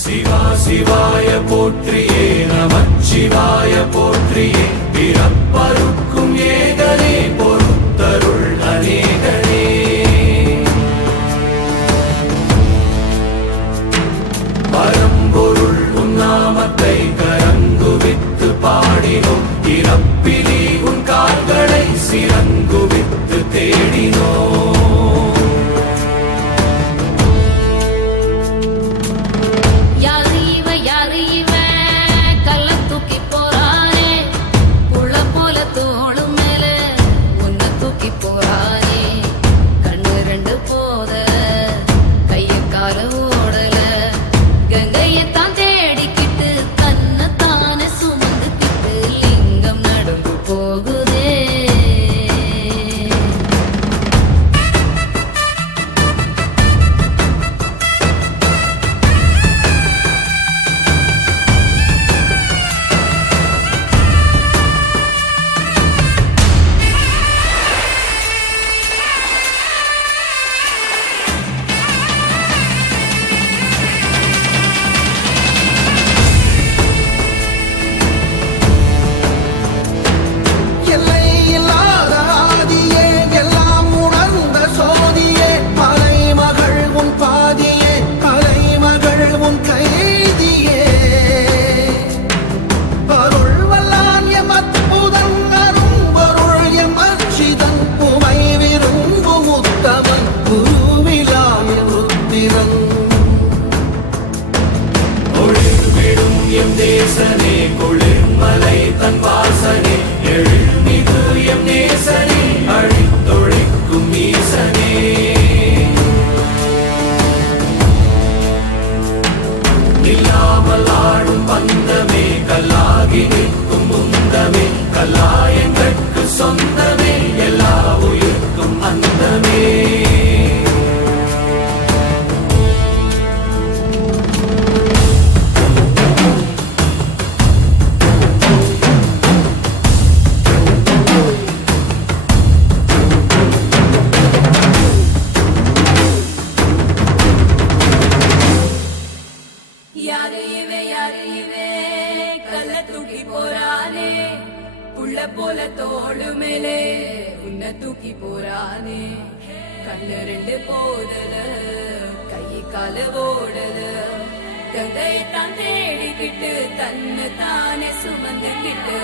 சிவா சிவாய போற்றியே நமச்சிவாய போற்றியே பிறப்பருக்கும் ஏகனே பொறுத்தருள் அநேகனே பரம்பொருள் உன்னாமத்தை கரங்குவித்து பாடினோம் இறப்பிலி உன் கால்களை சிறங்குவித்து தேடினோம் நேசனே குளிர்மலை தன் வாசனே எழுமிகு எம் நேசனே அழித்தொழிக்கும் ஈசனே நில்லாமல் ஆடும் பந்தமே கல்லாகி நிற்கும் முந்தமே கல்லாயங்கட்கு சொந்தமே எல்லா உயிர்க்கும் அந்தமே போல தோடு மேலே உன்னை தூக்கி போறானே கண்ணு ரெண்டு போதல கை கால ஓடல கங்கையத்தான் தேடிக்கிட்டு தன்னை தானே சுமந்துக்கிட்டு